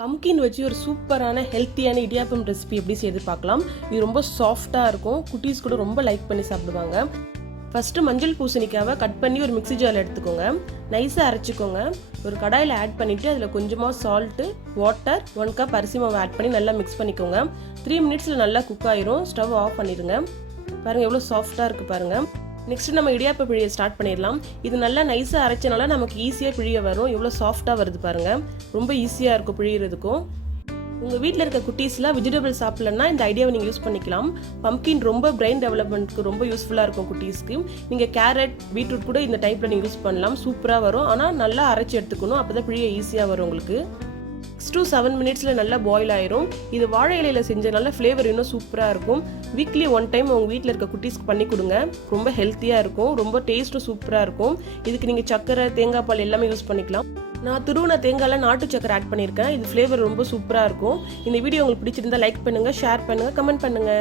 Pumpkin வச்சு ஒரு சூப்பரான ஹெல்த்தியான இடியாப்பம் ரெசிபி எப்படி செய்து பார்க்கலாம். இது ரொம்ப சாஃப்டாக இருக்கும். குட்டீஸ் கூட ரொம்ப லைக் பண்ணி சாப்பிடுவாங்க. ஃபஸ்ட்டு மஞ்சள் பூசணிக்காவை கட் பண்ணி ஒரு மிக்ஸி ஜாரில் எடுத்துக்கோங்க. நைஸாக அரைச்சிக்கோங்க. ஒரு கடாயில் ஆட் பண்ணிவிட்டு அதில் கொஞ்சமாக சால்ட்டு, வாட்டர், 1 கப் அரிசி மாவை ஆட் பண்ணி நல்லா மிக்ஸ் பண்ணிக்கோங்க. 3 மினிட்ஸில் நல்லா குக் ஆயிரும். ஸ்டவ் ஆஃப் பண்ணிடுங்க. பாருங்கள் எவ்வளோ சாஃப்டாக இருக்குது பாருங்கள். நெக்ஸ்ட் நம்ம இடியாப்ப பிழிய ஸ்டார்ட் பண்ணிடலாம். இது நல்லா நைஸாக அரைச்சனால நமக்கு ஈஸியாக பிழிய வரும். எவ்வளோ சாஃப்டாக வருது பாருங்கள். ரொம்ப ஈஸியாக இருக்கும் பிழியறதுக்கும். உங்கள் வீட்டில் இருக்க குட்டீஸ்லாம் வெஜிடபிள் சாப்பிட்லன்னா இந்த ஐடியாவை நீங்கள் யூஸ் பண்ணிக்கலாம். பம்கின் ரொம்ப பிரெயின் டெவலப்மெண்ட்க்கு ரொம்ப யூஸ்ஃபுல்லாக இருக்கும் குட்டீஸ்க்கு. நீங்கள் கேரட், பீட்ரூட் கூட இந்த டைப்பில் நீங்கள் யூஸ் பண்ணலாம். சூப்பராக வரும். ஆனால் நல்லா அரைச்சி எடுத்துக்கணும். அப்போ தான் பிழிய ஈஸியாக வரும் உங்களுக்கு. 6 to 7 மினிட்ஸில் நல்லா பாயில் ஆயிரும். இது வாழை இலையில் செஞ்சனால ஃப்ளேவர் இன்னும் சூப்பராக இருக்கும். வீக்லி 1 டைம் உங்கள் வீட்டில் இருக்க குட்டீஸ்க்கு பண்ணி கொடுங்க. ரொம்ப ஹெல்த்தியாக இருக்கும். ரொம்ப டேஸ்ட்டும் சூப்பராக இருக்கும். இதுக்கு நீங்கள் சக்கரை, தேங்காய் பால் எல்லாமே யூஸ் பண்ணிக்கலாம். நான் துருவின தேங்காயில் நாட்டு சக்கரை ஆட் பண்ணியிருக்கேன். இது ஃப்ளேவர் ரொம்ப சூப்பராக இருக்கும். இந்த வீடியோ உங்களுக்கு பிடிச்சிருந்தா லைக் பண்ணுங்கள், ஷேர் பண்ணுங்கள், கமெண்ட் பண்ணுங்கள்.